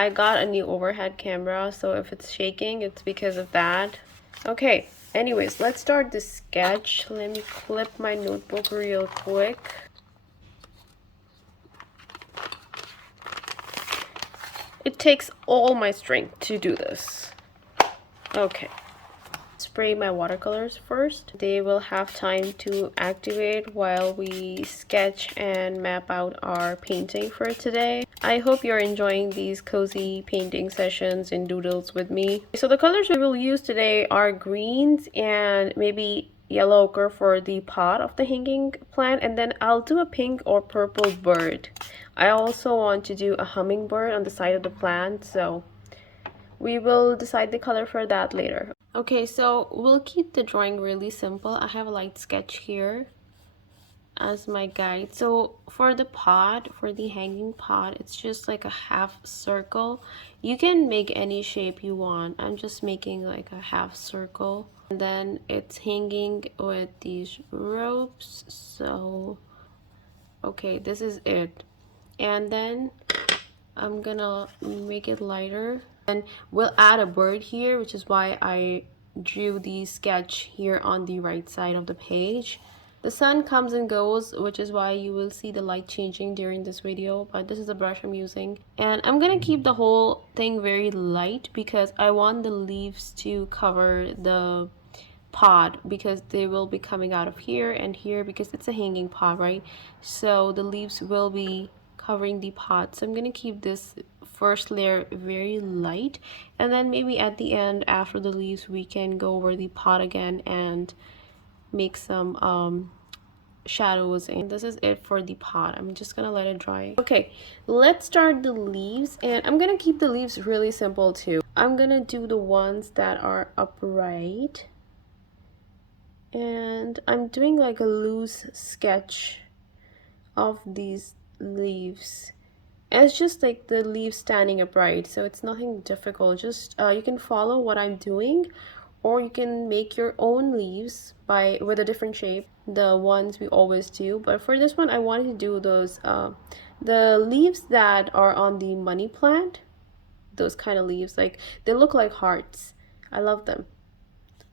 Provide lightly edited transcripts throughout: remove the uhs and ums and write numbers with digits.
I got a new overhead camera, so if it's shaking, it's because of that. Okay, anyways, let's start the sketch. Let me clip my notebook real quick. It takes all my strength to do this. Okay. Spray my watercolors first. They will have time to activate while we sketch and map out our painting for today. I hope you're enjoying these cozy painting sessions and doodles with me. So the colors we will use today are greens and maybe yellow ochre for the pot of the hanging plant, and then I'll do a pink or purple bird. I also want to do a hummingbird on the side of the plant, so we will decide the color for that later. Okay, so we'll keep the drawing really simple. I have a light sketch here as my guide. So for the pot, for the hanging pot, it's just like a half circle. You can make any shape you want. I'm just making like a half circle. And then it's hanging with these ropes. So, okay, this is it. And then I'm gonna make it lighter. And we'll add a bird here, which is why I drew the sketch here on the right side of the page. The sun comes and goes, which is why you will see the light changing during this video, but this is the brush I'm using. And I'm gonna keep the whole thing very light because I want the leaves to cover the pot, because they will be coming out of here and here because it's a hanging pot, right? So the leaves will be covering the pot. So I'm gonna keep this first layer very light, and then maybe at the end after the leaves we can go over the pot again and make some shadows. And this is it for the pot. I'm just gonna let it dry. Okay, let's start the leaves, and I'm gonna keep the leaves really simple too. I'm gonna do the ones that are upright, and I'm doing like a loose sketch of these leaves. And it's just like the leaves standing upright, so it's nothing difficult. Just you can follow what I'm doing, or you can make your own leaves with a different shape, the ones we always do. But for this one I wanted to do those the leaves that are on the money plant, those kind of leaves, like they look like hearts. I love them.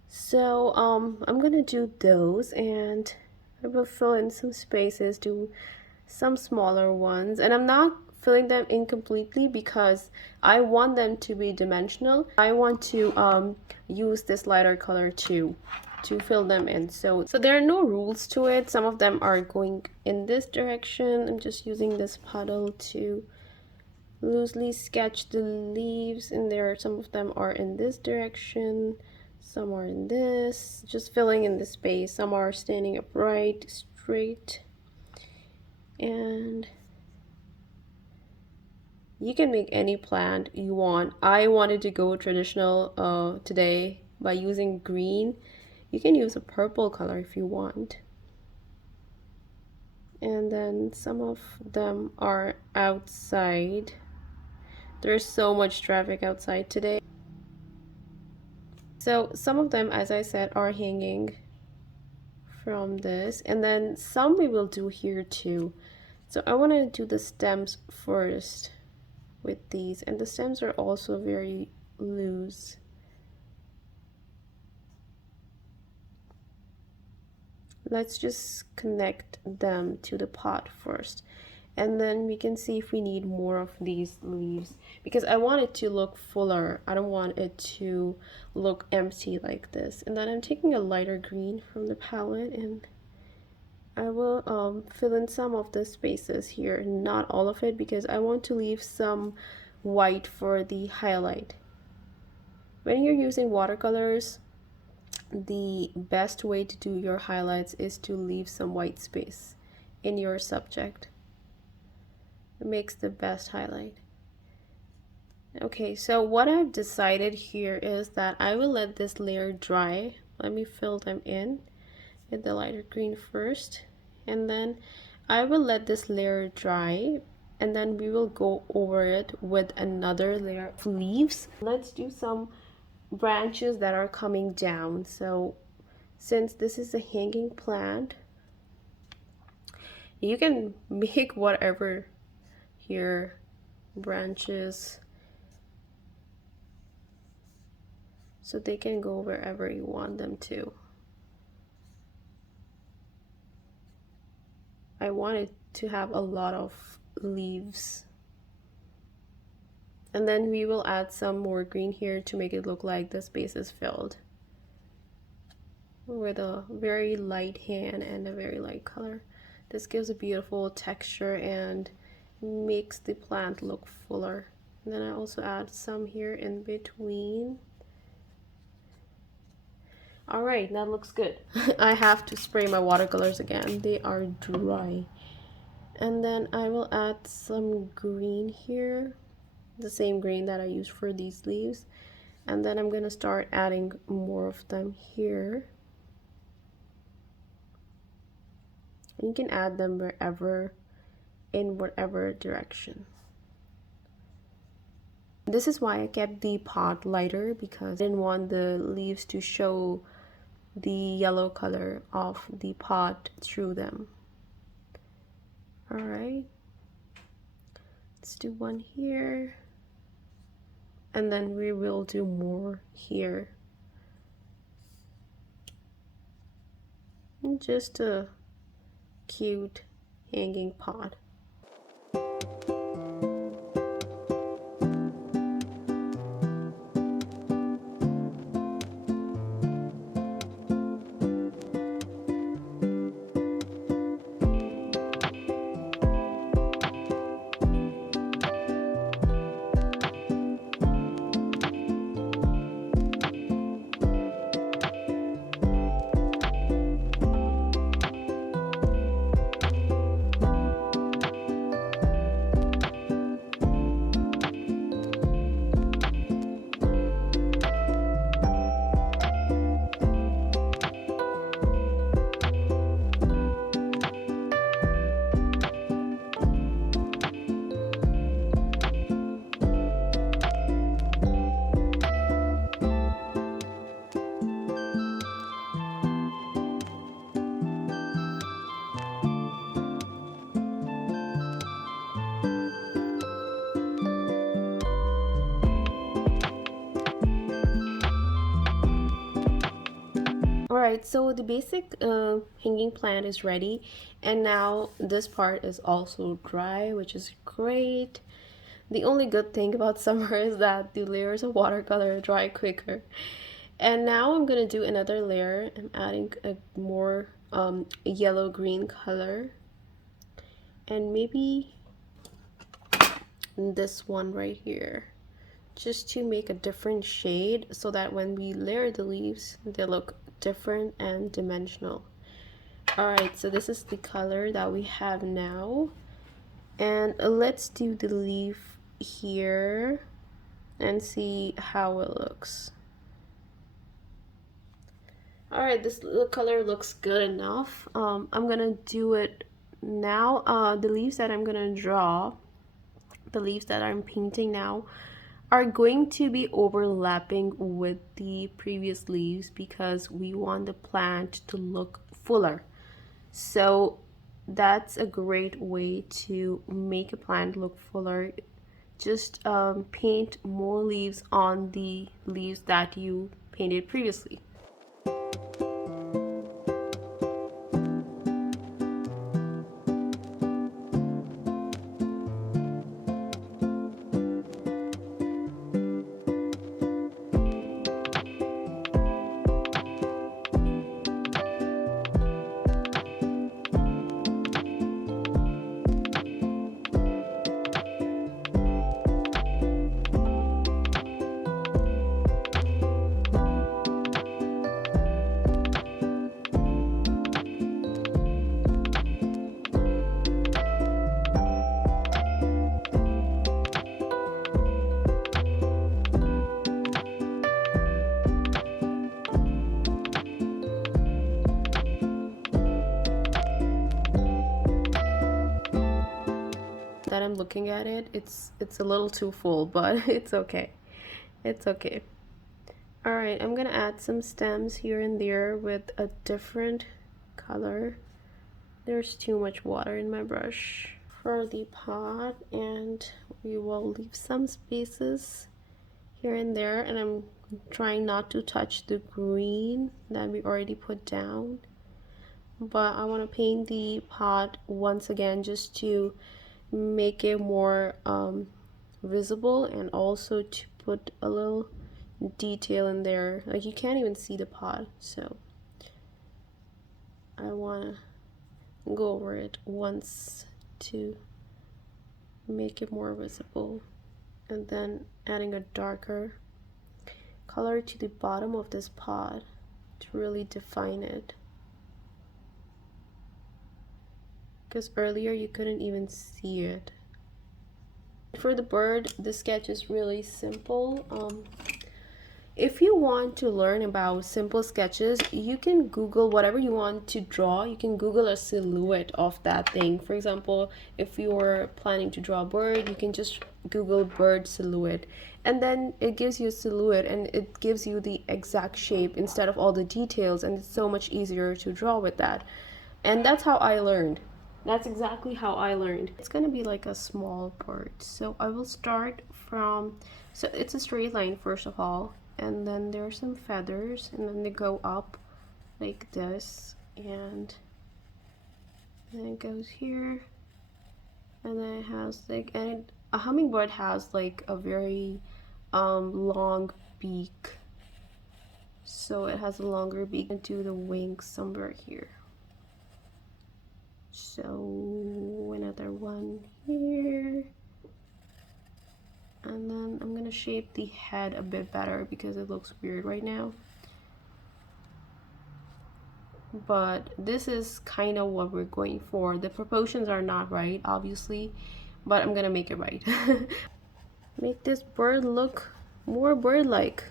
So I'm gonna do those, and I will fill in some spaces, do some smaller ones, and I'm not filling them in completely because I want them to be dimensional. I want to use this lighter color to fill them in. So there are no rules to it. Some of them are going in this direction. I'm just using this puddle to loosely sketch the leaves, and some of them are in this direction, some are in this, just filling in the space. Some are standing upright, straight, and you can make any plant you want. I wanted to go traditional today by using green. You can use a purple color if you want. And then some of them are outside. There's so much traffic outside today. So some of them, as I said, are hanging from this, and then some we will do here too. So I want to do the stems first with these, and the stems are also very loose. Let's just connect them to the pot first, and then we can see if we need more of these leaves, because I want it to look fuller. I don't want it to look empty like this. And then I'm taking a lighter green from the palette, and I will fill in some of the spaces here, not all of it, because I want to leave some white for the highlight. When you're using watercolors, the best way to do your highlights is to leave some white space in your subject. It makes the best highlight. Okay, so what I've decided here is that I will let this layer dry. Let me fill them in with the lighter green first, and then I will let this layer dry, and then we will go over it with another layer of leaves. Let's do some branches that are coming down. So since this is a hanging plant, you can make whatever here, branches, so they can go wherever you want them to. I wanted to have a lot of leaves. And then we will add some more green here to make it look like the space is filled with a very light hand and a very light color. This gives a beautiful texture and makes the plant look fuller. And then I also add some here in between. All right, that looks good. I have to spray my watercolors again. They are dry. And then I will add some green here, the same green that I used for these leaves. And then I'm gonna start adding more of them here. And you can add them wherever, in whatever direction. This is why I kept the pot lighter, because I didn't want the leaves to show the yellow color of the pot through them. All right, let's do one here, and then we will do more here. And just a cute hanging pot. Alright, so the basic hanging plant is ready, and now this part is also dry, which is great. The only good thing about summer is that the layers of watercolor dry quicker. And now I'm gonna do another layer. I'm adding a more yellow-green color, and maybe this one right here, just to make a different shade so that when we layer the leaves, they look different and dimensional. All right, so this is the color that we have now, and let's do the leaf here and see how it looks. All right, this color looks good enough. I'm gonna do it now. The leaves that I'm gonna draw, the leaves that I'm painting now, are going to be overlapping with the previous leaves because we want the plant to look fuller. So that's a great way to make a plant look fuller. Just paint more leaves on the leaves that you painted previously. That I'm looking at it, it's a little too full, but it's okay. It's okay. All right, I'm gonna add some stems here and there with a different color. There's too much water in my brush for the pot, and we will leave some spaces here and there, and I'm trying not to touch the green that we already put down, but I want to paint the pot once again just to make it more visible, and also to put a little detail in there. Like, you can't even see the pot, so I want to go over it once to make it more visible, and then adding a darker color to the bottom of this pot to really define it, because earlier you couldn't even see it. For the bird, the sketch is really simple. If you want to learn about simple sketches, you can Google whatever you want to draw. You can Google a silhouette of that thing. For example, if you're planning to draw a bird, you can just Google bird silhouette, and then it gives you a silhouette and it gives you the exact shape instead of all the details, and it's so much easier to draw with that. And that's how I learned. That's exactly how I learned. It's gonna be like a small bird. So I will start from, so it's a straight line first of all, and then there are some feathers, and then they go up like this, and then it goes here, and then it has like, and a hummingbird has like a very long beak, so it has a longer beak, and do the wings somewhere here. So another one here, and then I'm gonna shape the head a bit better because it looks weird right now, but this is kind of what we're going for. The proportions are not right, obviously, but I'm gonna make it right. Make this bird look more bird-like.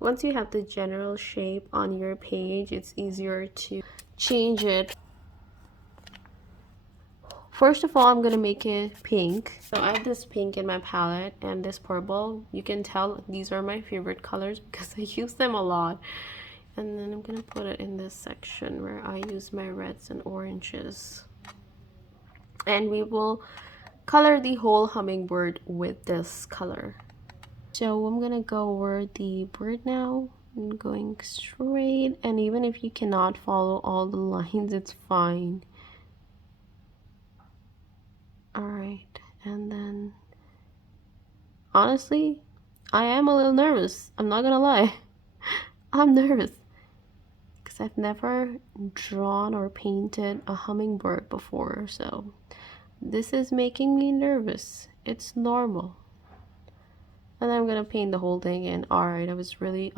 Once you have the general shape on your page, it's easier to change it. First of all, I'm gonna make it pink. So I have this pink in my palette and this purple. You can tell these are my favorite colors because I use them a lot. And then I'm gonna put it in this section where I use my reds and oranges. And we will color the whole hummingbird with this color. So I'm gonna go over the bird now. I'm going straight, and even if you cannot follow all the lines, it's fine. Alright, and then honestly, I am a little nervous. I'm not gonna lie. I'm nervous because I've never drawn or painted a hummingbird before, so this is making me nervous. It's normal. And I'm gonna paint the whole thing in. Alright, I was really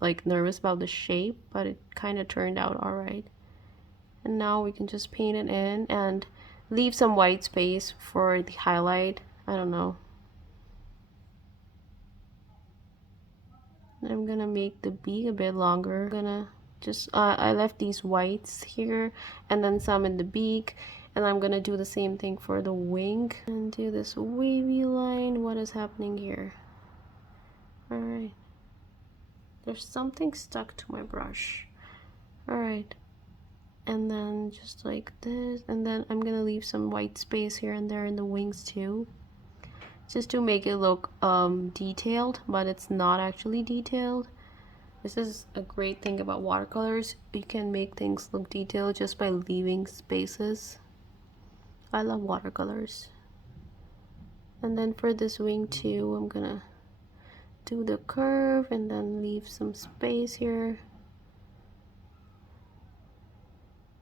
like nervous about the shape, but it kind of turned out alright. And now we can just paint it in and leave some white space for the highlight. I don't know. I'm gonna make the beak a bit longer. I'm gonna just I left these whites here and then some in the beak, and I'm gonna do the same thing for the wing and do this wavy line. What is happening here? All right, there's something stuck to my brush. All right, and then just like this, and then I'm gonna leave some white space here and there in the wings too, just to make it look detailed, but it's not actually detailed. This is a great thing about watercolors. You can make things look detailed just by leaving spaces. I love watercolors. And then for this wing too, I'm gonna do the curve and then leave some space here.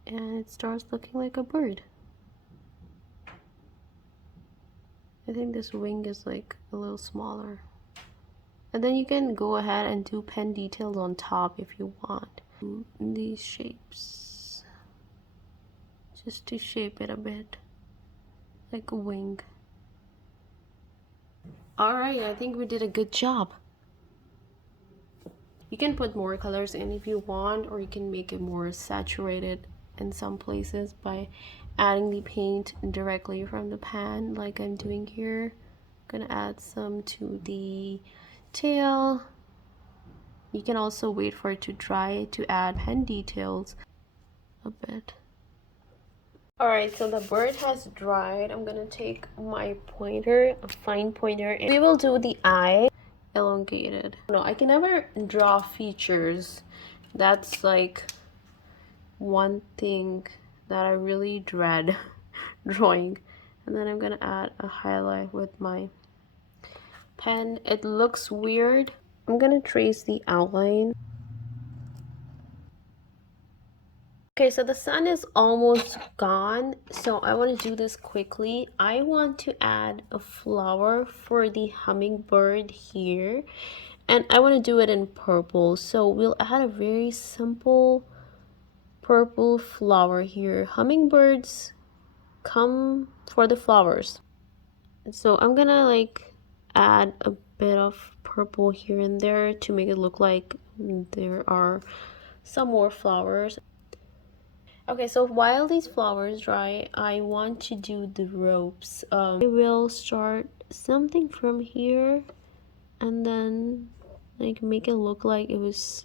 And it starts looking like a bird. I think this wing is like a little smaller. And then you can go ahead and do pen details on top if you want. These shapes, just to shape it a bit like a wing. Alright, I think we did a good job. You can put more colors in if you want, or you can make it more saturated in some places by adding the paint directly from the pan like I'm doing here. I'm gonna add some to the tail. You can also wait for it to dry to add pen details a bit. Alright, so the bird has dried. I'm gonna take my pointer, a fine pointer, and we will do the eye elongated. No, I can never draw features. That's like one thing that I really dread drawing. And then I'm gonna add a highlight with my pen. It looks weird. I'm gonna trace the outline. Okay, so the sun is almost gone, so I want to do this quickly. I want to add a flower for the hummingbird here, and I want to do it in purple. So we'll add a very simple purple flower here. Hummingbirds come for the flowers. So I'm gonna like add a bit of purple here and there to make it look like there are some more flowers. Okay, so while these flowers dry, I want to do the ropes. I will start something from here and then like make it look like it was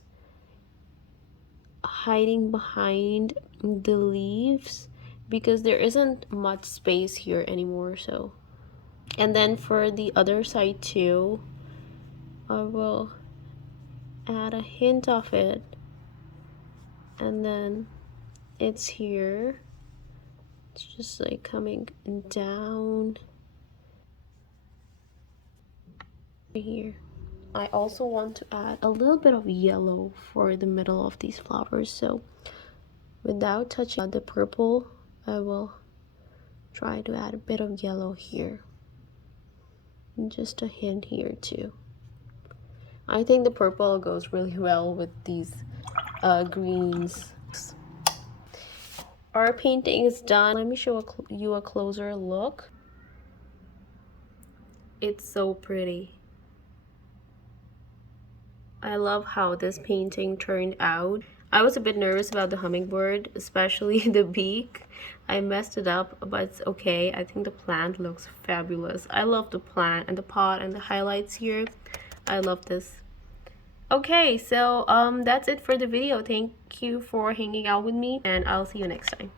hiding behind the leaves because there isn't much space here anymore. So, and then for the other side too, I will add a hint of it, and then it's here. It's just like coming down here. I also want to add a little bit of yellow for the middle of these flowers. So without touching the purple, I will try to add a bit of yellow here. And just a hint here too. I think the purple goes really well with these greens. Our painting is done. Let me show you a closer look. It's so pretty. I love how this painting turned out. I was a bit nervous about the hummingbird, especially the beak. I messed it up, but it's okay. I think the plant looks fabulous. I love the plant and the pot and the highlights here. I love this. Okay, so that's it for the video. Thank you for hanging out with me, and I'll see you next time.